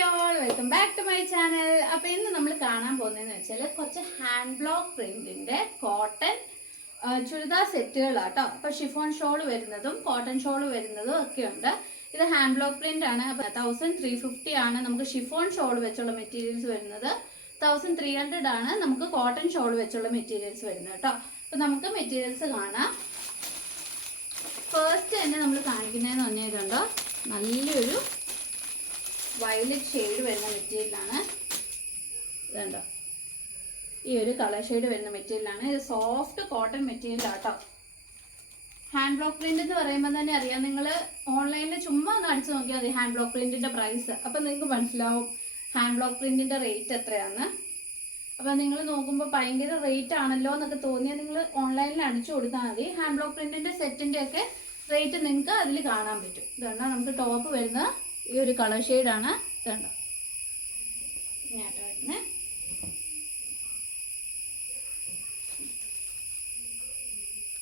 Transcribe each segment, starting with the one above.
Hi all, welcome back to my channel. അപ്പോൾ ഇന്ന് നമ്മൾ കാണാൻ പോകുന്നതെന്ന് വെച്ചാൽ കുറച്ച് ഹാൻഡ് ബ്ലോക്ക് പ്രിന്റിന്റെ കോട്ടൺ ചുരിദാർ സെറ്റുകളാട്ടോ. അപ്പോൾ ഷിഫോൺ ഷോൾ വരുന്നതും കോട്ടൺ ഷോൾ വരുന്നതും ഒക്കെ ഉണ്ട്. ഇത് ഹാൻഡ് ബ്ലോക്ക് പ്രിന്റ് ആണ്. അപ്പോൾ 1350 ആണ് നമുക്ക് ഷിഫോൺ ഷോൾ വെച്ചുള്ള മെറ്റീരിയൽസ് വരുന്നത്. 1300 ആണ് നമുക്ക് കോട്ടൺ ഷോൾ വെച്ചുള്ള മെറ്റീരിയൽസ് വരുന്നത് കേട്ടോ. അപ്പോൾ നമുക്ക് മെറ്റീരിയൽസ് കാണാം. ഫസ്റ്റ് തന്നെ നമ്മൾ കാണിക്കുന്നതെന്ന് പറഞ്ഞിട്ടുണ്ടോ, നല്ലൊരു വയലറ്റ് ഷെയ്ഡ് വരുന്ന മെറ്റീരിയലാണ്. ഇതുണ്ടോ, ഈ ഒരു കളർ ഷെയ്ഡ് വരുന്ന മെറ്റീരിയലാണ്. ഇത് സോഫ്റ്റ് കോട്ടൺ മെറ്റീരിയലാട്ടോ. ഹാൻഡ് ബ്ലോക്ക് പ്രിന്റ് എന്ന് പറയുമ്പോൾ തന്നെ അറിയാം, നിങ്ങൾ ഓൺലൈനിൽ ചുമ്മാ ഒന്ന് അടിച്ചു നോക്കിയാൽ മതി ഹാൻഡ് ബ്ലോക്ക് പ്രിന്റിന്റെ പ്രൈസ്. അപ്പം നിങ്ങൾക്ക് മനസ്സിലാവും ഹാൻഡ് ബ്ലോക്ക് പ്രിന്റിന്റെ റേറ്റ് എത്രയാണ്. അപ്പം നിങ്ങൾ നോക്കുമ്പോൾ ഭയങ്കര റേറ്റ് ആണല്ലോ എന്നൊക്കെ തോന്നിയാൽ നിങ്ങൾ ഓൺലൈനിൽ അടിച്ചു കൊടുത്താൽ മതി. ഹാൻഡ് ബ്ലോക്ക് പ്രിന്റിന്റെ സെറ്റിന്റെ ഒക്കെ റേറ്റ് നിങ്ങൾക്ക് അതിൽ കാണാൻ പറ്റും. ഇതുണ്ടോ, നമുക്ക് ടോപ്പ് വരുന്ന ഈ ഒരു കളർ ഷെയ്ഡാണ്. ഇതുണ്ടോ, ഇങ്ങോട്ട് വരുന്നത്.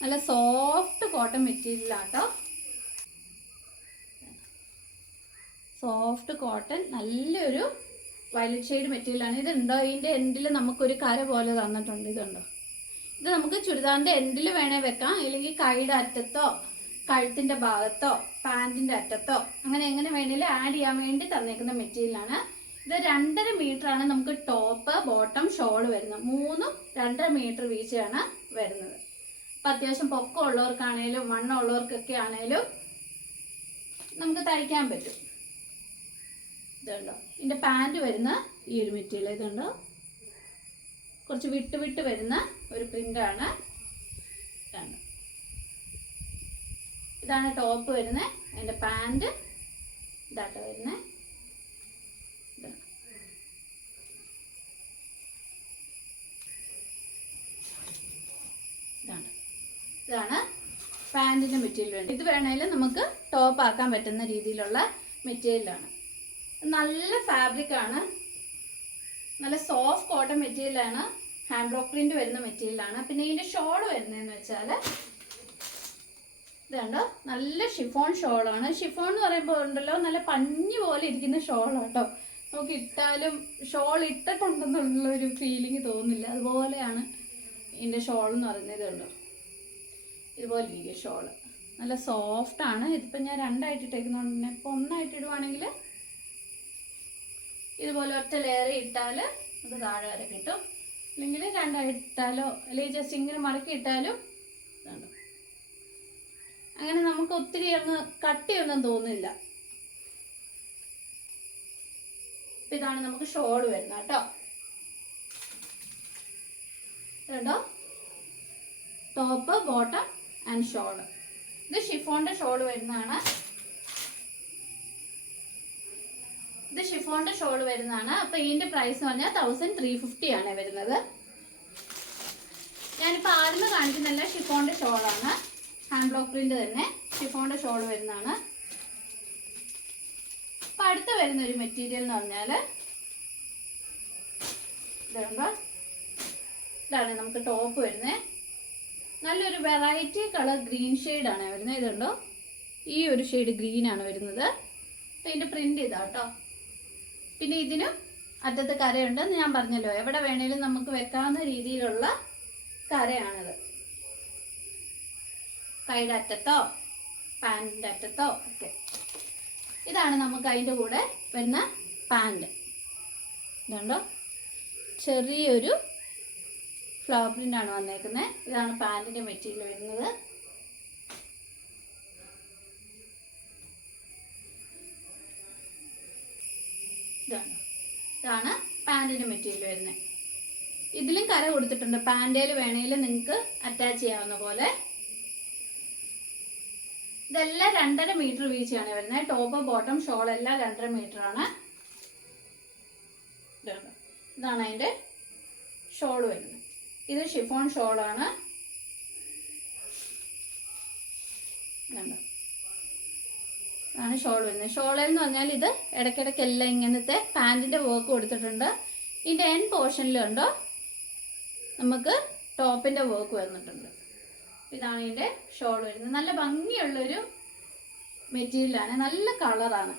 നല്ല സോഫ്റ്റ് കോട്ടൺ മെറ്റീരിയലാട്ടോ. സോഫ്റ്റ് കോട്ടൺ, നല്ലൊരു വയലറ്റ് ഷെയ്ഡ് മെറ്റീരിയലാണ്. ഇതുണ്ടോ, ഇതിൻ്റെ എൻഡിൽ നമുക്കൊരു കര പോലെ തന്നിട്ടുണ്ട്. ഇതുണ്ടോ, ഇത് നമുക്ക് ചുരിദാറിൻ്റെ എൻഡിൽ വേണേൽ വെക്കാം, അല്ലെങ്കിൽ കൈയുടെ അറ്റത്തോ കഴുത്തിൻ്റെ ഭാഗത്തോ പാൻറ്റിൻ്റെ അറ്റത്തോ അങ്ങനെ എങ്ങനെ വേണേലും ആഡ് ചെയ്യാൻ വേണ്ടി തന്നേക്കുന്ന മെറ്റീരിയലാണ്. ഇത് 2.5 മീറ്ററാണ് നമുക്ക് ടോപ്പ് ബോട്ടം ഷോൾ വരുന്നത്. 2.5 മീറ്റർ വീതിയാണ് വരുന്നത്. അപ്പം അത്യാവശ്യം പൊക്കം ഉള്ളവർക്കാണേലും വണ്ണം ഉള്ളവർക്കൊക്കെ ആണേലും നമുക്ക് തയ്ക്കാൻ പറ്റും. ഇതുണ്ടോ, ഇതിൻ്റെ പാൻറ് വരുന്ന ഈ ഒരു മെറ്റീരിയൽ. ഇതുണ്ടോ, കുറച്ച് വിട്ട് വരുന്ന ഒരു പ്രിൻ്റാണ്. ഇതുണ്ടോ, ഇതാണ് ടോപ്പ് വരുന്നത്. അതിൻ്റെ പാൻറ് ഇതാട്ടോ വരുന്നത്. ഇതാണ് പാൻറ്റിൻ്റെ മെറ്റീരിയൽ. ഇത് വേണേലും നമുക്ക് ടോപ്പ് ആക്കാൻ പറ്റുന്ന രീതിയിലുള്ള മെറ്റീരിയലാണ്. നല്ല ഫാബ്രിക്കാണ്, നല്ല സോഫ്റ്റ് കോട്ടൺ മെറ്റീരിയലാണ്. ഹാൻഡ് ബ്ലോക്ക് പ്രിന്റ് വരുന്ന മെറ്റീരിയലാണ്. പിന്നെ ഇതിൻ്റെ ഷോൾ വരുന്നതെന്ന് വെച്ചാൽ ഇതുണ്ടോ, നല്ല ഷിഫോൺ ഷോളാണ്. ഷിഫോൺ എന്ന് പറയുമ്പോൾ ഉണ്ടല്ലോ, നല്ല പഞ്ഞി പോലെ ഇരിക്കുന്ന ഷോളാണ് കേട്ടോ. നമുക്ക് ഇട്ടാലും ഷോൾ ഇട്ടിട്ടുണ്ടെന്നുള്ളൊരു ഫീലിംഗ് തോന്നില്ല. അതുപോലെയാണ് ഇതിൻ്റെ ഷോൾ എന്ന് പറയുന്നത്. ഇതുണ്ടോ, ഇതുപോലെ ഇരിക്കും ഷോള്. നല്ല സോഫ്റ്റാണ്. ഇതിപ്പോൾ ഞാൻ 2ആയിട്ട് ഇട്ടേക്കുന്നതുകൊണ്ട് തന്നെ ഇപ്പോൾ 1ആയിട്ട് ഇടുവാണെങ്കിൽ ഇതുപോലെ ഒറ്റ ലെയർ ഇട്ടാൽ അത് താഴെ വരെ കിട്ടും. അല്ലെങ്കിൽ 2ആയിട്ട് ഇട്ടാലോ അല്ലെങ്കിൽ ജസ്റ്റ് ഇങ്ങനെ മടക്കി ഇട്ടാലും ഇതുണ്ടോ, അങ്ങനെ നമുക്ക് ഒത്തിരി കട്ടിയൊന്നും തോന്നില്ല. ഇതാണ് നമുക്ക് ഷോൾ വരുന്നത് കേട്ടോ. കേട്ടോ, ടോപ്പ് ബോട്ടം ആൻഡ് ഷോള്. ഇത് ഷിഫോണിന്റെ ഷോൾ വരുന്നതാണ്. ഇത് ഷിഫോണിന്റെ ഷോൾ വരുന്നതാണ്. അപ്പൊ ഇതിന്റെ പ്രൈസ് എന്ന് പറഞ്ഞാൽ 1350 ആണ് വരുന്നത്. ഞാനിപ്പോൾ ആദ്യമേ കാണിക്കുന്നില്ല, ഷിഫോണിന്റെ ഷോളാണ്. ഹാൻഡ് ബ്ലോക്ക് പ്രിന്റ് തന്നെ ഷിഫോണിന്റെ ഷോൾ വരുന്നതാണ്. അപ്പൊ അടുത്ത് വരുന്ന ഒരു മെറ്റീരിയൽ എന്ന് പറഞ്ഞാൽ ഇതാണ് നമുക്ക് ടോപ്പ് വരുന്നത്. നല്ലൊരു വെറൈറ്റി കളർ ഗ്രീൻ ഷെയ്ഡാണ് വരുന്നത്. ഇതുണ്ടോ, ഈ ഒരു ഷെയ്ഡ് ഗ്രീനാണ് വരുന്നത്. ഇതിൻ്റെ പ്രിന്റ് ഇതാട്ടോ. പിന്നെ ഇതിനും അറ്റത്ത് കരയുണ്ട്. ഞാൻ പറഞ്ഞല്ലോ, എവിടെ വേണേലും നമുക്ക് വെക്കാവുന്ന രീതിയിലുള്ള കരയാണിത്. കൈയുടെ അറ്റത്തോ പാൻറ്റിൻ്റെ അറ്റത്തോ ഒക്കെ. ഇതാണ് നമുക്ക് അതിൻ്റെ കൂടെ വരുന്ന പാൻറ്. ഇതുണ്ടോ, ചെറിയൊരു ഫ്ലവർ പ്രിൻ്റാണ് വന്നേക്കുന്നത്. ഇതാണ് പാൻറ്റിൻ്റെ മെറ്റീരിയൽ വരുന്നത്. ഇതാണ് പാൻറ്റിൻ്റെ മെറ്റീരിയൽ വരുന്നത്. ഇതിലും കര കൊടുത്തിട്ടുണ്ട്. പാൻറ്റേൽ വേണേലും നിങ്ങൾക്ക് അറ്റാച്ച് ചെയ്യാവുന്ന പോലെ. ഇതെല്ലാം 2.5 മീറ്റർ വീതിയാണ് വരുന്നത്. ടോപ്പ് ബോട്ടം ഷോൾ എല്ലാം 2.5 മീറ്ററാണ്. ഇതാണ് അതിൻ്റെ ഷോൾ വരുന്നത്. ഇത് ഷിഫോൺ ഷോളാണ്. ഇതാണ് ഷോൾ വരുന്നത്. ഷോളെന്ന് പറഞ്ഞാൽ ഇത് ഇടയ്ക്കിടയ്ക്കെല്ലാം ഇങ്ങനത്തെ പാൻറ്റിൻ്റെ വർക്ക് കൊടുത്തിട്ടുണ്ട്. ഇതിൻ്റെ എൻ പോർഷനിലുണ്ടോ നമുക്ക് ടോപ്പിൻ്റെ വർക്ക് വന്നിട്ടുണ്ട്. ഇതാണ് ഇതിൻ്റെ ഷോൾ വരുന്നത്. നല്ല ഭംഗിയുള്ളൊരു മെറ്റീരിയലാണ്, നല്ല കളറാണ്.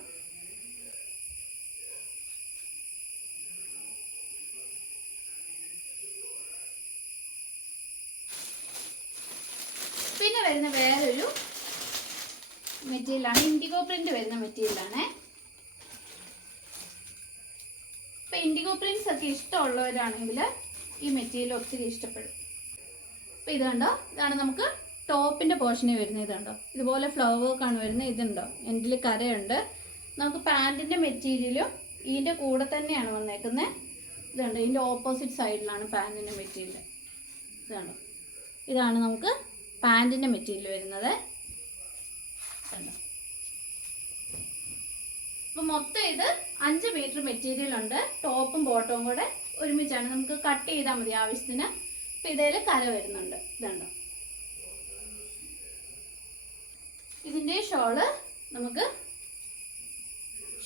മെറ്റീരിയലാണ്, ഇൻഡിഗോ പ്രിന്റ് വരുന്ന മെറ്റീരിയലാണേ. ഇപ്പം ഇൻഡിഗോ പ്രിന്റ്സ് ഒക്കെ ഇഷ്ടമുള്ളവരാണെങ്കിൽ ഈ മെറ്റീരിയൽ ഒത്തിരി ഇഷ്ടപ്പെടും. അപ്പം ഇത് കണ്ടോ, ഇതാണ് നമുക്ക് ടോപ്പിൻ്റെ പോർഷനിൽ വരുന്നത്. ഇതുണ്ടോ, ഇതുപോലെ ഫ്ലവർ വർക്കാണ് വരുന്നത്. ഇതുണ്ടോ, എൻഡിൽ കരയുണ്ട്. നമുക്ക് പാൻറ്റിൻ്റെ മെറ്റീരിയലും ഇതിൻ്റെ കൂടെ തന്നെയാണ് വന്നേക്കുന്നത്. ഇതുണ്ട്, ഇതിൻ്റെ ഓപ്പോസിറ്റ് സൈഡിലാണ് പാൻറ്റിൻ്റെ മെറ്റീരിയൽ. ഇതുണ്ടോ, ഇതാണ് നമുക്ക് പാൻറ്റിൻ്റെ മെറ്റീരിയൽ വരുന്നത്. ഇതുണ്ടോ, അപ്പം മൊത്തം ഇത് 5 മീറ്റർ മെറ്റീരിയൽ ഉണ്ട്. ടോപ്പും ബോട്ടവും കൂടെ ഒരുമിച്ചാണ്. നമുക്ക് കട്ട് ചെയ്താൽ മതി ആവശ്യത്തിന്. അപ്പം ഇതിൽ കര വരുന്നുണ്ട്. ഇതുണ്ടോ, ഇതിൻ്റെ ഷോള് നമുക്ക്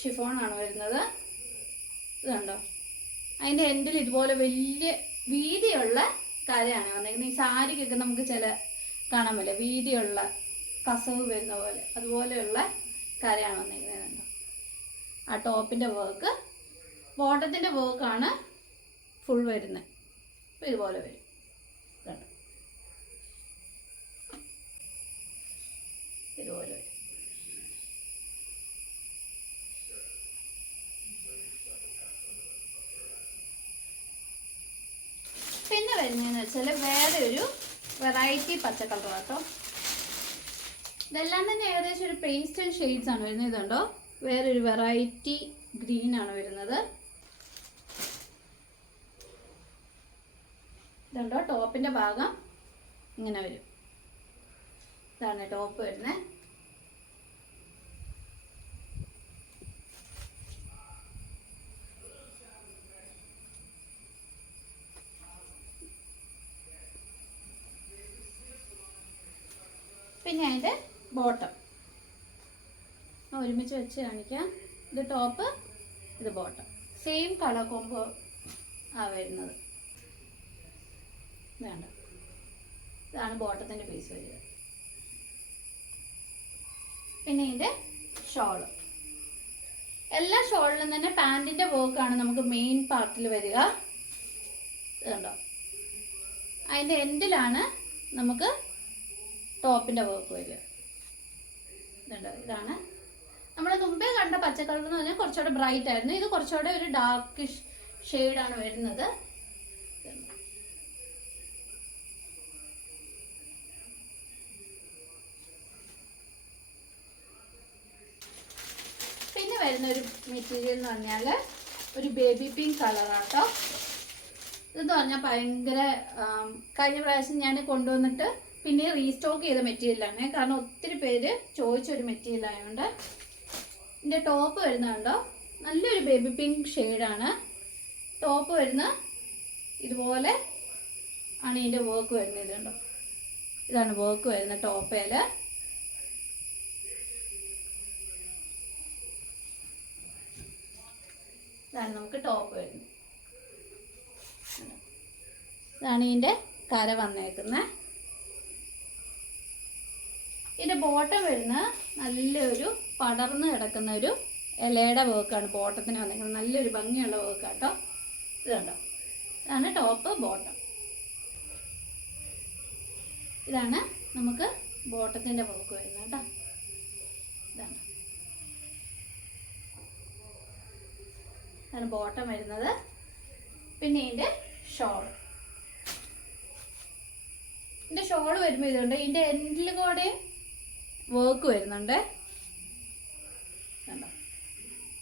ഷിഫോണാണ് വരുന്നത്. ഇതുണ്ടോ, അതിൻ്റെ എൻഡിൽ ഇതുപോലെ വലിയ വീതിയുള്ള കരയാണ് വന്നേക്കുന്നത്. ഈ സാരിക്കൊക്കെ നമുക്ക് ചില കാണാൻ പറ്റില്ല, വീതിയുള്ള കസവ് വരുന്ന പോലെ അതുപോലെയുള്ള കരയാണ് വന്നേക്കുന്നത്. ആ ടോപ്പിൻ്റെ വർക്ക്, ബോട്ടത്തിൻ്റെ വർക്കാണ് ഫുൾ വരുന്നത്. അപ്പോൾ ഇതുപോലെ വരും. ഇതുപോലെ വരും. പിന്നെ വരുന്നതെന്ന് വെച്ചാൽ വേറെ ഒരു വെറൈറ്റി പച്ച കളർ കേട്ടോ. ഇതെല്ലാം തന്നെ ഏകദേശം ഒരു പേസ്റ്റൽ ഷെയ്ഡ്സ് ആണ് വരുന്നത്. ഇതുണ്ടോ, വേറൊരു വെറൈറ്റി ഗ്രീൻ ആണ് വരുന്നത്. ഇതുണ്ടോ, ടോപ്പിൻ്റെ ഭാഗം ഇങ്ങനെ വരും. ഇതാണ് ടോപ്പ് വരുന്നത്. പിന്നെ അതിൻ്റെ ബോട്ടം ഒരുമിച്ച് വെച്ച് കാണിക്കാം. ഇത് ടോപ്പ്, ഇത് ബോട്ടം, സെയിം കളർ കോംബോ ആ വരുന്നത്. വേണ്ട, ഇതാണ് ബോട്ടത്തിൻ്റെ പീസ് വരിക. പിന്നെ ഇതിൻ്റെ ഷോള്, എല്ലാ ഷോളിലും തന്നെ പാൻറ്റിൻ്റെ വർക്കാണ് നമുക്ക് മെയിൻ പാർട്ടിൽ വരിക. ഇതുണ്ടോ, അതിൻ്റെ എൻഡിലാണ് നമുക്ക് ടോപ്പിൻ്റെ വർക്ക് വരിക. ഇതുണ്ടോ, ഇതാണ് നമ്മൾ മുമ്പേ കണ്ട പച്ചക്കളർ എന്ന് പറഞ്ഞാൽ കുറച്ചുകൂടെ ബ്രൈറ്റ് ആയിരുന്നു. ഇത് കുറച്ചുകൂടെ ഒരു ഡാർക്കിഷ് ഷെയ്ഡാണ് വരുന്നത്. പിന്നെ വരുന്ന ഒരു മെറ്റീരിയൽ എന്ന് പറഞ്ഞാൽ ഒരു ബേബി പിങ്ക് കളറാണ് കേട്ടോ. ഇതെന്ന് പറഞ്ഞാൽ ഭയങ്കര കഴിഞ്ഞ പ്രാവശ്യം ഞാൻ കൊണ്ടുവന്നിട്ട് പിന്നെ റീസ്റ്റോക്ക് ചെയ്ത മെറ്റീരിയലാണ്. കാരണം ഒത്തിരി പേര് ചോദിച്ചൊരു മെറ്റീരിയൽ ആയതുകൊണ്ട്. ഇതിൻ്റെ ടോപ്പ് വരുന്നുണ്ടോ, നല്ലൊരു ബേബി പിങ്ക് ഷെയ്ഡാണ്. ടോപ്പ് വരുന്ന ഇതുപോലെ ആണ് ഇതിൻ്റെ വർക്ക് വരുന്നത്. ഇതുണ്ടോ, ഇതാണ് വർക്ക് വരുന്ന ടോപ്പേൽ. ഇതാണ് നമുക്ക് ടോപ്പ് വരുന്നത്. ഇതാണ് ഇതിൻ്റെ കര വന്നേക്കുന്നത്. ഇതിൻ്റെ ബോട്ടം വരുന്ന നല്ലൊരു പടർന്ന് കിടക്കുന്ന ഒരു ഇലയുടെ വർക്കാണ് ബോട്ടത്തിന് വന്നേക്കുന്നത്. നല്ലൊരു ഭംഗിയുള്ള വർക്ക് കേട്ടോ. ഇത് കണ്ടോ, ഇതാണ് ടോപ്പ്, ബോട്ടം. ഇതാണ് നമുക്ക് ബോട്ടത്തിൻ്റെ വർക്ക് വരുന്നത് കേട്ടോ. ഇതാണ് ഇതാണ് ബോട്ടം വരുന്നത്. പിന്നെ ഇതിൻ്റെ ഷോൾ, ഇതിൻ്റെ ഷോൾ വരുമ്പോൾ ഇതുണ്ട്, ഇതിൻ്റെ എൻഡിൽ കൂടെ വർക്ക് വരുന്നുണ്ട്. കണ്ടോ,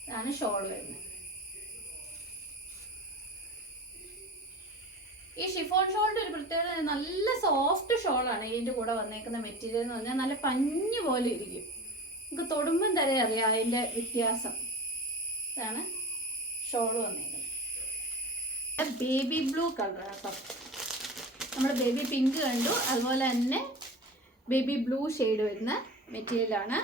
ഇതാണ് ഷോൾ വരുന്നത്. ഈ ഷിഫോൺ ഷോളിൻ്റെ ഒരു പ്രത്യേകത, നല്ല സോഫ്റ്റ് ഷോളാണ് ഇതിൻ്റെ കൂടെ വന്നേക്കുന്ന മെറ്റീരിയൽ എന്ന് പറഞ്ഞാൽ. നല്ല പഞ്ഞ് പോലെ ഇരിക്കും, നമുക്ക് തൊടുമ്പം തരെ അറിയാം അതിൻ്റെ വ്യത്യാസം. ഇതാണ് ഷോൾ വന്നേക്കുന്നത്. ബേബി ബ്ലൂ കളർ കേട്ടോ. നമ്മൾ ബേബി പിങ്ക് കണ്ടു, അതുപോലെ തന്നെ ബേബി ബ്ലൂ ഷെയ്ഡ് വരുന്ന മെറ്റീരിയലാണ്.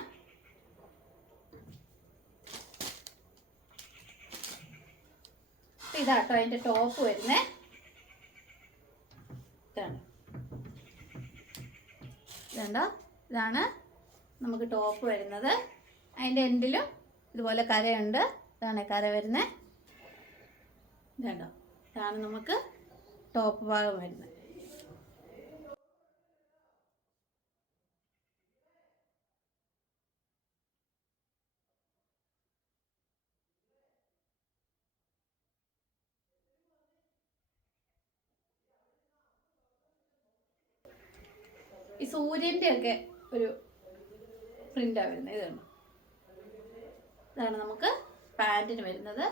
ഇതാട്ടോ അതിൻ്റെ ടോപ്പ് വരുന്നത്. ഇതുണ്ടോ, ഇതാണ് നമുക്ക് ടോപ്പ് വരുന്നത്. അതിൻ്റെ എൻഡിലും ഇതുപോലെ കരയുണ്ട്. ഇതാണ് കര വരുന്നത്. ഇതുണ്ടോ, ഇതാണ് നമുക്ക് ടോപ്പ് ഭാഗം വരുന്നത്. ഈ സൂര്യൻ്റെ ഒക്കെ ഒരു പ്രിൻ്റാണ് വരുന്നത്. ഇതാണ് നമുക്ക് പാൻറ്റിന് വരുന്നത്.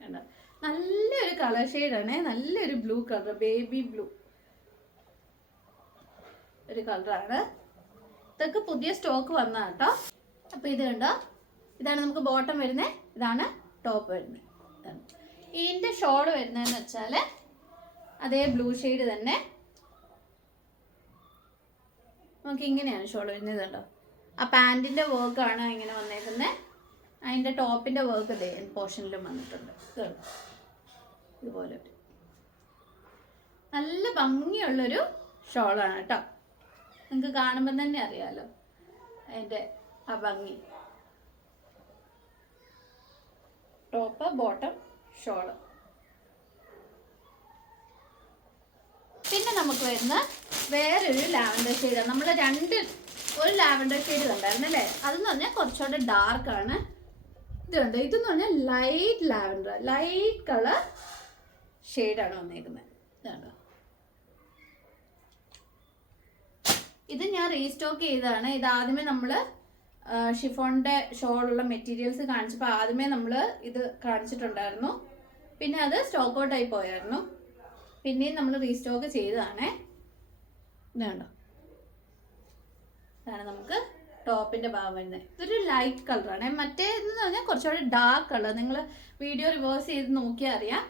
കണ്ടോ, നല്ലൊരു കളർ ഷെയ്ഡാണ്, നല്ലൊരു ബ്ലൂ കളർ, ബേബി ബ്ലൂ ഒരു കളറാണ്. ഇതൊക്കെ പുതിയ സ്റ്റോക്ക് വന്നതാണ് കേട്ടോ. അപ്പോൾ ഇത് കണ്ടോ, ഇതാണ് നമുക്ക് ബോട്ടം വരുന്നത്, ഇതാണ് ടോപ്പ് വരുന്നത്. ഇതിൻ്റെ ഷോള് വരുന്നതെന്ന് വെച്ചാൽ അതേ ബ്ലൂ ഷെയ്ഡ് തന്നെ നമുക്ക് ഇങ്ങനെയാണ് ഷോൾ വരുന്നത്. കണ്ടോ, ആ പാൻറ്റിൻ്റെ വർക്കാണ് ഇങ്ങനെ വന്നേക്കുന്നത്. അതിൻ്റെ ടോപ്പിൻ്റെ വർക്ക് ഇതേ പോർഷനിലും വന്നിട്ടുണ്ട്. ഇതുപോലെ നല്ല ഭംഗിയുള്ളൊരു ഷോളാണ് കേട്ടോ. നിങ്ങൾക്ക് കാണുമ്പോൾ തന്നെ അറിയാമല്ലോ അതിൻ്റെ ആ ഭംഗി. Top, bottom, shawl. പിന്നെ നമുക്ക് വരുന്ന വേറൊരു ലാവൻഡർ ഷെയ്ഡാണ്. നമ്മൾ ഒരു ലാവൻഡർ ഷെയ്ഡ് കണ്ടായിരുന്നല്ലേ, അതെന്ന് പറഞ്ഞാൽ കുറച്ചുകൂടെ ഡാർക്കാണ്. ഇത് കണ്ടോ, ഇതെന്ന് പറഞ്ഞാൽ ലൈറ്റ് ലാവൻഡർ, ലൈറ്റ് കളർ ഷെയ്ഡാണ് വന്നേക്കുന്നത്. ഇതുണ്ടോ, ഇത് ഞാൻ റീസ്റ്റോക്ക് ചെയ്തതാണ്. ഇത് ആദ്യമേ നമ്മൾ ഷിഫോണിൻ്റെ ഷോളുള്ള മെറ്റീരിയൽസ് കാണിച്ചപ്പോൾ ആദ്യമേ നമ്മൾ ഇത് കാണിച്ചിട്ടുണ്ടായിരുന്നു. പിന്നെ അത് സ്റ്റോക്ക് ഔട്ടായി പോയായിരുന്നു. പിന്നെയും നമ്മൾ റീസ്റ്റോക്ക് ചെയ്തതാണേ. ഇതുണ്ടോ, ഇതാണ് നമുക്ക് ടോപ്പിൻ്റെ ഭാഗം വരുന്നത്. ഇതൊരു ലൈറ്റ് കളറാണ്. മറ്റേതെന്ന് പറഞ്ഞാൽ കുറച്ചുകൂടെ ഡാർക്ക് കളർ. നിങ്ങൾ വീഡിയോ റിവേഴ്സ് ചെയ്ത് നോക്കിയാൽ അറിയാം.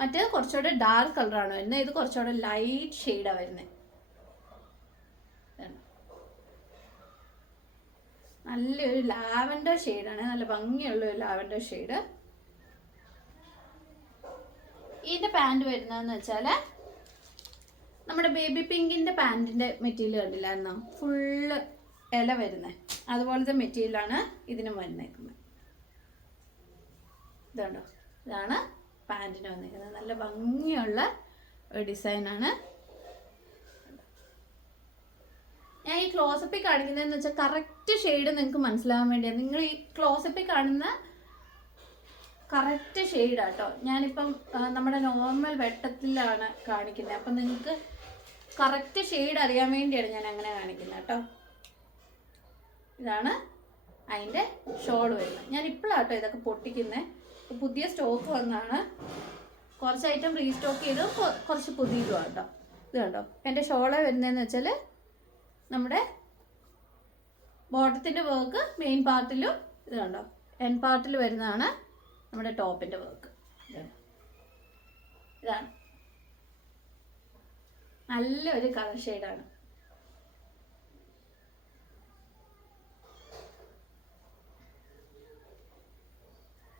മറ്റേത് കുറച്ചുകൂടെ ഡാർക്ക് കളറാണ് വരുന്നത്, ഇത് കുറച്ചുകൂടെ ലൈറ്റ് ഷെയ്ഡാണ് വരുന്നത്. നല്ലൊരു ലാവൻഡർ ഷെയ്ഡാണ്, നല്ല ഭംഗിയുള്ള ഒരു ലാവൻഡർ ഷെയ്ഡ്. ഇതിൻ്റെ പാൻറ് വരുന്നതെന്ന് വെച്ചാൽ നമ്മുടെ ബേബി പിങ്കിൻ്റെ പാൻറ്റിൻ്റെ മെറ്റീരിയൽ കണ്ടില്ലായിരുന്നോ, ഫുള്ള് ഇല വരുന്നത് അതുപോലത്തെ മെറ്റീരിയലാണ് ഇതിനും വന്നേക്കുന്നത്. ഇതുണ്ടോ, ഇതാണ് പാൻറ്റിന് വന്നേക്കുന്നത്. നല്ല ഭംഗിയുള്ള ഒരു ഡിസൈനാണ്. ഞാൻ ഈ ക്ലോസപ്പിൽ കാണിക്കുന്നതെന്ന് വെച്ചാൽ കറക്റ്റ് ഷെയ്ഡ് നിങ്ങൾക്ക് മനസ്സിലാകാൻ വേണ്ടിയാണ്. നിങ്ങൾ ഈ ക്ലോസപ്പിൽ കാണുന്ന കറക്റ്റ് ഷെയ്ഡാട്ടോ. ഞാനിപ്പം നമ്മുടെ നോർമൽ വെട്ടത്തിലാണ് കാണിക്കുന്നത്. അപ്പം നിങ്ങൾക്ക് കറക്റ്റ് ഷെയ്ഡ് അറിയാൻ വേണ്ടിയാണ് ഞാൻ അങ്ങനെ കാണിക്കുന്നത് കേട്ടോ. ഇതാണ് അതിൻ്റെ ഷോൾ വരുന്നത്. ഞാൻ ഇപ്പോഴാട്ടോ ഇതൊക്കെ പൊട്ടിക്കുന്നത്. പുതിയ സ്റ്റോക്ക് വന്നാണ്. കുറച്ച് ഐറ്റം റീസ്റ്റോക്ക് ചെയ്ത് കുറച്ച് പുതിയതുമാണ് കേട്ടോ. ഇത് കണ്ടോ, എൻ്റെ ഷോള് വരുന്നതെന്ന് വെച്ചാൽ നമ്മുടെ ബോട്ടത്തിൻ്റെ വർക്ക് മെയിൻ പാർട്ടിലും, ഇത് കണ്ടോ എൻ പാർട്ടിൽ വരുന്നതാണ് നമ്മുടെ ടോപ്പിൻ്റെ വർക്ക്. ഇതാണ് നല്ലൊരു കളർ ഷെയ്ഡാണ്.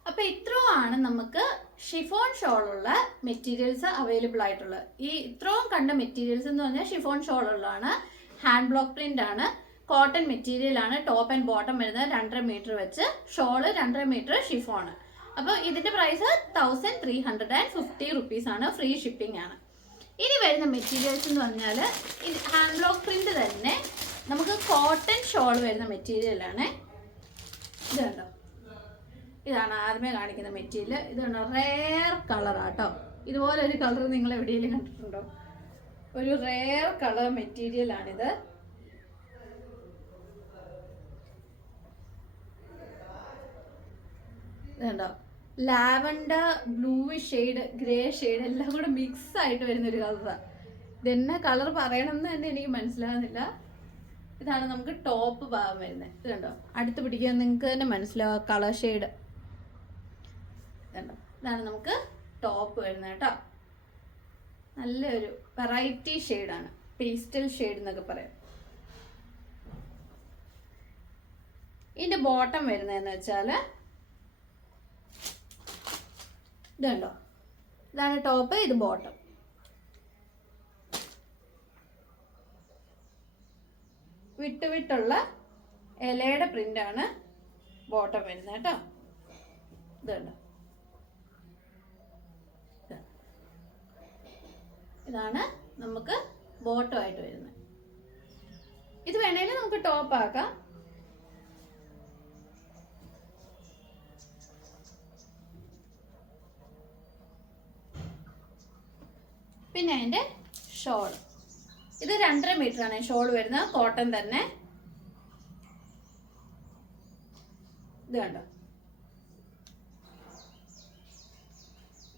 അപ്പോൾ ഇത്രയുമാണ് നമുക്ക് ഷിഫോൺ ഷോളുള്ള മെറ്റീരിയൽസ് അവൈലബിൾ ആയിട്ടുള്ളത്. ഈ ഇത്രയും കണ്ട മെറ്റീരിയൽസ് എന്ന് പറഞ്ഞാൽ ഷിഫോൺ ഷോളുള്ളതാണ്. ഹാൻഡ് ബ്ലോക്ക് പ്രിന്റ് ആണ്, കോട്ടൺ മെറ്റീരിയൽ ആണ്. ടോപ്പ് ആൻഡ് ബോട്ടം വരുന്നത് 2.5 മീറ്റർ വെച്ച്, ഷോള് 2.5 മീറ്റർ ഷിഫോണ്. അപ്പോൾ ഇതിൻ്റെ പ്രൈസ് 1350 റുപ്പീസാണ്, ഫ്രീ ഷിപ്പിംഗ് ആണ്. ഇനി വരുന്ന മെറ്റീരിയൽസ് എന്ന് പറഞ്ഞാൽ ഹാൻഡ് ബ്ലോക്ക് പ്രിന്റ് തന്നെ നമുക്ക് കോട്ടൺ ഷോൾ വരുന്ന മെറ്റീരിയലാണ്. ഇത് കണ്ടോ, ഇതാണ് ആദ്യമേ കാണിക്കുന്ന മെറ്റീരിയൽ. ഇത് കണ്ടോ, റെയർ കളറാട്ടോ. ഇതുപോലെ ഒരു കളർ നിങ്ങൾ എവിടെയെങ്കിലും കണ്ടിട്ടുണ്ടോ? ഒരു റെയർ കളർ മെറ്റീരിയലാണിത്. ഇതുണ്ടോ, lavender, bluish shade, grey shade എല്ലാം കൂടെ മിക്സ് ആയിട്ട് വരുന്നൊരു കളറാണ്. ഇതെന്നെ കളർ പറയണമെന്ന് തന്നെ എനിക്ക് മനസ്സിലാകുന്നില്ല. ഇതാണ് നമുക്ക് ടോപ്പ് ഭാഗം വരുന്നത്. ഇത് കണ്ടോ, അടുത്ത് പിടിക്കാൻ നിങ്ങൾക്ക് തന്നെ മനസ്സിലാവും കളർ ഷെയ്ഡ്. കണ്ടോ, ഇതാണ് നമുക്ക് ടോപ്പ് വരുന്നത് കേട്ടോ. നല്ലൊരു വെറൈറ്റി ഷെയ്ഡാണ്, പേസ്റ്റൽ ഷെയ്ഡ് എന്നൊക്കെ പറയാം. ഇതിൻ്റെ ബോട്ടം വരുന്നതെന്ന് വെച്ചാൽ ഇതുണ്ടോ, ഇതാണ് ടോപ്പ്, ഇത് ബോട്ടം. വിട്ടുള്ള ഇലയുടെ പ്രിൻ്റാണ് ബോട്ടം വരുന്നത് കേട്ടോ. ഇതുണ്ടോ, ഇതാണ് നമുക്ക് ബോട്ടമായിട്ട് വരുന്നത്. ഇത് വേണമെങ്കിൽ നമുക്ക് ടോപ്പ് ആക്കാം. പിന്നെ അതിൻ്റെ ഷോൾ, ഇത് 2.5 മീറ്റർ ആണ് ഷോൾ വരുന്നത്, കോട്ടൺ തന്നെ. ഇത് കണ്ടോ,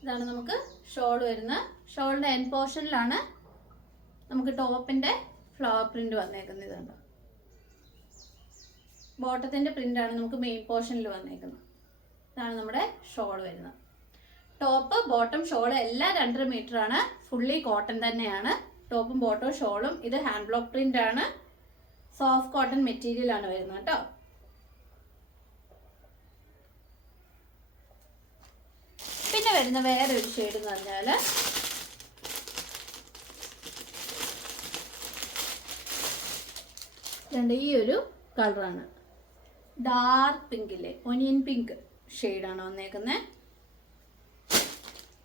ഇതാണ് നമുക്ക് ഷോൾ വരുന്നത്. ഷോളിന്റെ എൻഡ് പോർഷനിലാണ് നമുക്ക് ടോപ്പിന്റെ ഫ്ലവർ പ്രിന്റ് വന്നേക്കുന്നത്. ഇത് കണ്ടോ, ബോട്ടത്തിന്റെ പ്രിന്റ് ആണ് നമുക്ക് മെയിൻ പോർഷനിൽ വന്നേക്കുന്നത്. ഇതാണ് നമ്മുടെ ഷോൾ വരുന്നത്. ടോപ്പ് ബോട്ടം ഷോൾ എല്ലാം 2.5 മീറ്റർ ആണ്. ഫുള്ളി കോട്ടൺ തന്നെയാണ് ടോപ്പും ബോട്ടവും ഷോളും. ഇത് ഹാൻഡ് ബ്ലോക്ക് പ്രിന്റ് ആണ്, സോഫ്റ്റ് കോട്ടൺ മെറ്റീരിയൽ ആണ് വരുന്നത് കേട്ടോ. പിന്നെ വരുന്ന വേറെ ഒരു ഷെയ്ഡ് എന്ന് പറഞ്ഞാൽ ഈ ഒരു കളറാണ്. ഡാർക്ക് പിങ്കില്ലേ, ഒനിയൻ പിങ്ക് ഷെയ്ഡാണ് വന്നേക്കുന്നത്.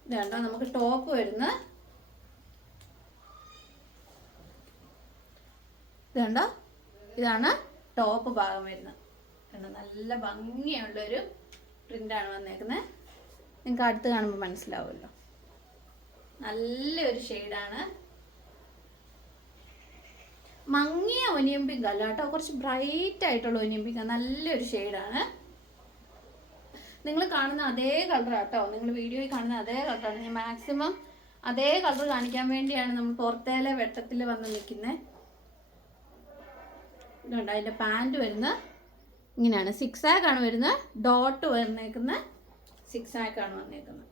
ഇതുണ്ടോ, നമുക്ക് ടോപ്പ് വരുന്ന ഇതുണ്ടോ, ഇതാണ് ടോപ്പ് ഭാഗം വരുന്നത്. നല്ല ഭംഗിയുള്ളൊരു പ്രിന്റാണ് വന്നേക്കുന്നത്. നിങ്ങൾക്ക് അടുത്ത് കാണുമ്പോൾ മനസ്സിലാവുമല്ലോ. നല്ലൊരു ഷെയ്ഡാണ്. മങ്ങിയ ഒനിയൻ പിങ്ക് അല്ല കേട്ടോ, കുറച്ച് ബ്രൈറ്റ് ആയിട്ടുള്ള ഒനിയൻ പിങ്ക്. നല്ലൊരു ഷെയ്ഡാണ്. നിങ്ങൾ കാണുന്ന അതേ കളർ കേട്ടോ, നിങ്ങൾ വീഡിയോയിൽ കാണുന്ന അതേ കളറാണ്. ഞാൻ മാക്സിമം അതേ കളർ കാണിക്കാൻ വേണ്ടിയാണ് നമ്മൾ പുറത്തേലെ വെട്ടത്തിൽ വന്ന് നിൽക്കുന്നത്. ഇതുണ്ട്, അതിൻ്റെ പാൻറ് വരുന്നത് ഇങ്ങനെയാണ്. 6 ആക്കാണ് വരുന്നത്. ഡോട്ട് വന്നേക്കുന്ന 6 ആക്കാണ് വന്നേക്കുന്നത്.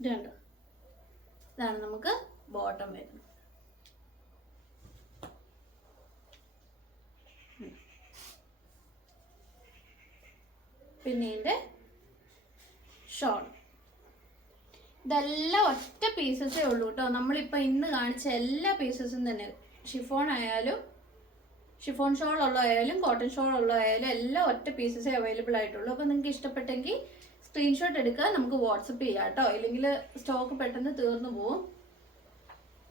ഇതുണ്ട്, ഇതാണ് നമുക്ക് ബോട്ടം വരുന്നത്. പിന്നെ ഇതിൻ്റെ ഷോൾ. ഇതെല്ലാം ഒറ്റ പീസസേ ഉള്ളൂ കേട്ടോ. നമ്മളിപ്പോൾ ഇന്ന് കാണിച്ച എല്ലാ പീസസും തന്നെ, ഷിഫോൺ ആയാലും ഷിഫോൺ ഷോൾ ഉള്ളതായാലും കോട്ടൺ ഷോൾ ഉള്ളതായാലും എല്ലാം ഒറ്റ പീസസേ അവൈലബിൾ ആയിട്ടുള്ളൂ. അപ്പോൾ നിങ്ങൾക്ക് ഇഷ്ടപ്പെട്ടെങ്കിൽ സ്ക്രീൻഷോട്ട് എടുക്കുക, നമുക്ക് വാട്സപ്പ് ചെയ്യാം കേട്ടോ. ഇല്ലെങ്കിൽ സ്റ്റോക്ക് പെട്ടെന്ന് തീർന്നു പോവും.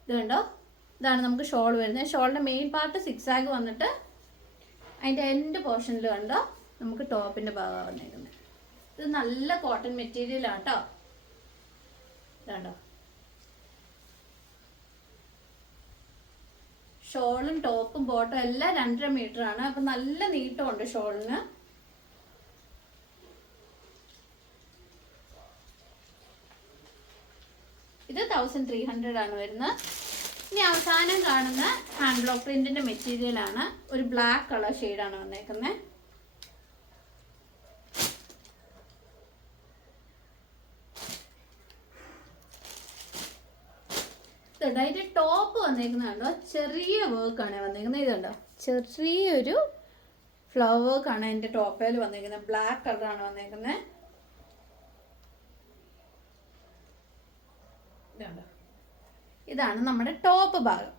ഇത് കണ്ടോ, ഇതാണ് നമുക്ക് ഷോൾ വരുന്നത്. ഷോളിൻ്റെ മെയിൻ പാർട്ട് 6 ആഗ് വന്നിട്ട് അതിൻ്റെ എൻഡ് പോർഷനിൽ കണ്ടോ നമുക്ക് ടോപ്പിൻ്റെ ഭാഗമാണ് വന്നേക്കുന്നത്. ഇത് നല്ല കോട്ടൺ മെറ്റീരിയലാണ് കേട്ടോ. ഇതാണ്ടോ, ഷോളും ടോപ്പും ബോട്ടും എല്ലാം 2.5 മീറ്റർ ആണ്. അപ്പം നല്ല നീട്ടമുണ്ട് ഷോളിന്. ഇത് 1300 ആണ് വരുന്നത്. ഇനി അവസാനം കാണുന്ന ഹാൻഡ് ബ്ലോക്ക് പ്രിന്റിന്റെ മെറ്റീരിയൽ ആണ്. ഒരു ബ്ലാക്ക് കളർ ഷെയ്ഡാണ് വന്നേക്കുന്നത്. അതിന്റെ ടോപ്പ് വന്നേക്കുന്നുണ്ടോ, ചെറിയ വർക്കാണ് വന്നേക്കുന്നത്. ഇതുണ്ടോ, ചെറിയൊരു ഫ്ലവർ വർക്കാണ് അതിന്റെ ടോപ്പിൽ വന്നേക്കുന്നത്. ബ്ലാക്ക് കളറാണ് വന്നേക്കുന്നത്. ഇതുണ്ടോ, ഇതാണ് നമ്മുടെ ടോപ്പ് ഭാഗം.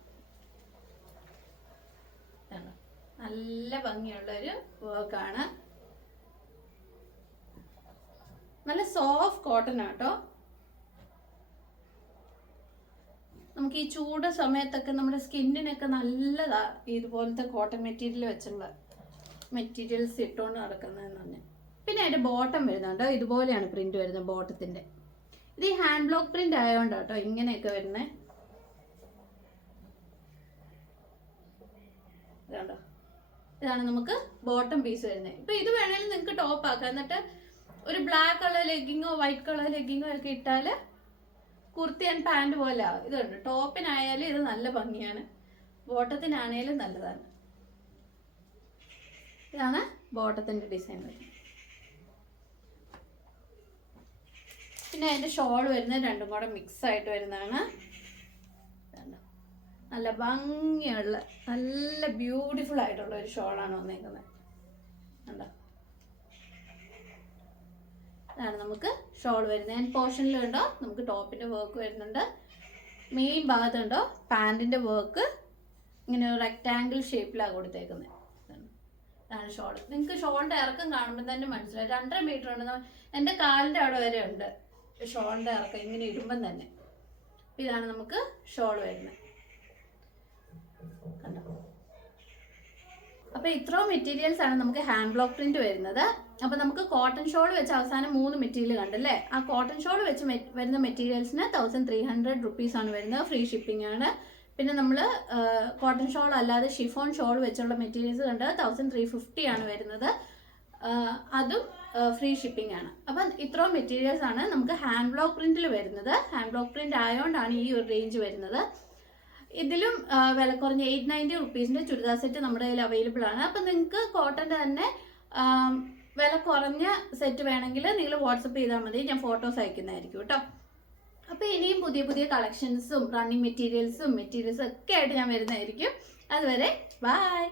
നല്ല ഭംഗിയുള്ളൊരു വർക്കാണ്. നല്ല സോഫ്റ്റ് കോട്ടൺ ആട്ടോ. നമുക്ക് ഈ ചൂട് സമയത്തൊക്കെ നമ്മുടെ സ്കിന്നിനൊക്കെ നല്ലതാ ഇതുപോലത്തെ കോട്ടൺ മെറ്റീരിയൽ വെച്ചുള്ള മെറ്റീരിയൽസ് ഇട്ടുകൊണ്ട് നടക്കുന്നതെന്ന് പറഞ്ഞാൽ. പിന്നെ അതിന്റെ ബോട്ടം വരുന്നുണ്ടോ, ഇതുപോലെയാണ് പ്രിന്റ് വരുന്നത് ബോട്ടത്തിന്റെ. ഇത് ഈ ഹാൻഡ് ബ്ലോക്ക് പ്രിന്റ് ആയതുകൊണ്ടാട്ടോ ഇങ്ങനെയൊക്കെ വരുന്നത്. ഇതാണ്ടോ, ഇതാണ് നമുക്ക് ബോട്ടം പീസ് വരുന്നത്. ഇപ്പൊ ഇത് വേണമെങ്കിൽ നിങ്ങൾക്ക് ടോപ്പ് ആക്കാം. എന്നിട്ട് ഒരു ബ്ലാക്ക് കളർ ലെഗിങ്ങോ വൈറ്റ് കളർ ലെഗിങ്ങോ ഒക്കെ ഇട്ടാല് കുർത്തി ആൻഡ് പാൻറ് പോലെ ആവും. ഇതുണ്ട്, ടോപ്പിനായാലും ഇത് നല്ല ഭംഗിയാണ്, ബോട്ടത്തിനാണേലും നല്ലതാണ്. ഇതാണ് ബോട്ടത്തിന്റെ ഡിസൈൻ വരുന്നത്. പിന്നെ അതിന്റെ ഷോൾ വരുന്നത് രണ്ടും കൂടെ മിക്സ് ആയിട്ട് വരുന്നതാണ്. നല്ല ഭംഗിയുള്ള നല്ല ബ്യൂട്ടിഫുൾ ആയിട്ടുള്ള ഒരു ഷോളാണ് വന്നേക്കുന്നത്. കണ്ടോ, ഇതാണ് നമുക്ക് ഷോൾ വരുന്നത്. ആൻഡ് പോർഷനിൽ കണ്ടോ നമുക്ക് ടോപ്പിന്റെ വർക്ക് വരുന്നുണ്ട്. മെയിൻ ഭാഗത്തുണ്ടോ പാൻറ്റിന്റെ വർക്ക് ഇങ്ങനെ ഒരു റെക്ടാങ്കിൾ ഷേപ്പിലാണ് കൊടുത്തേക്കുന്നത്. ഇതാണ് ഷോൾ. നിങ്ങൾക്ക് ഷോളിന്റെ ഇറക്കം കാണുമ്പോൾ തന്നെ മനസ്സിലായി 2.5 മീറ്റർ ഉണ്ട്. എൻ്റെ കാലിൻ്റെ അവിടെ വരെ ഉണ്ട് ഷോളിന്റെ ഇറക്കം, ഇങ്ങനെ ഇടുമ്പം തന്നെ. ഇതാണ് നമുക്ക് ഷോൾ വരുന്നത്. കണ്ടോ, അപ്പോൾ ഇത്രയും മെറ്റീരിയൽസ് ആണ് നമുക്ക് ഹാൻഡ് ബ്ലോക്ക് പ്രിന്റ് വരുന്നത്. അപ്പോൾ നമുക്ക് കോട്ടൺ ഷോൾ വെച്ച് അവസാനം 3 മെറ്റീരിയൽ കണ്ടല്ലേ. ആ കോട്ടൺ ഷോൾ വെച്ച് വരുന്ന മെറ്റീരിയൽസിന് 1300 റുപ്പീസ് ആണ് വരുന്നത്. ഫ്രീ ഷിപ്പിംഗ് ആണ്. പിന്നെ നമ്മൾ കോട്ടൺ ഷോൾ അല്ലാതെ ഷിഫോൺ ഷോൾ വെച്ചുള്ള മെറ്റീരിയൽസ് കണ്ട് 1350 ആണ് വരുന്നത്. അതും ഫ്രീ ഷിപ്പിംഗ് ആണ്. അപ്പം ഇത്രയും മെറ്റീരിയൽസ് ആണ് നമുക്ക് ഹാൻഡ് ബ്ലോക്ക് പ്രിന്റിൽ വരുന്നത്. ഹാൻഡ് ബ്ലോക്ക് പ്രിന്റ് ആയതുകൊണ്ടാണ് ഈ ഒരു റേഞ്ച് വരുന്നത്. ഇതിലും വില കുറഞ്ഞ 890 റുപ്പീസിൻ്റെ ചുരിദാർ സെറ്റ് നമ്മുടെ കയ്യിൽ അവൈലബിൾ ആണ്. അപ്പം നിങ്ങൾക്ക് കോട്ടൻ്റെ തന്നെ വില കുറഞ്ഞ സെറ്റ് വേണമെങ്കിൽ നിങ്ങൾ വാട്സപ്പ് ചെയ്താൽ മതി, ഞാൻ ഫോട്ടോസ് അയക്കുന്നതായിരിക്കും കേട്ടോ. അപ്പോൾ ഇനിയും പുതിയ പുതിയ കളക്ഷൻസും റണ്ണിങ് മെറ്റീരിയൽസും ഒക്കെ ആയിട്ട് ഞാൻ വരുന്നതായിരിക്കും. അതുവരെ ബൈ.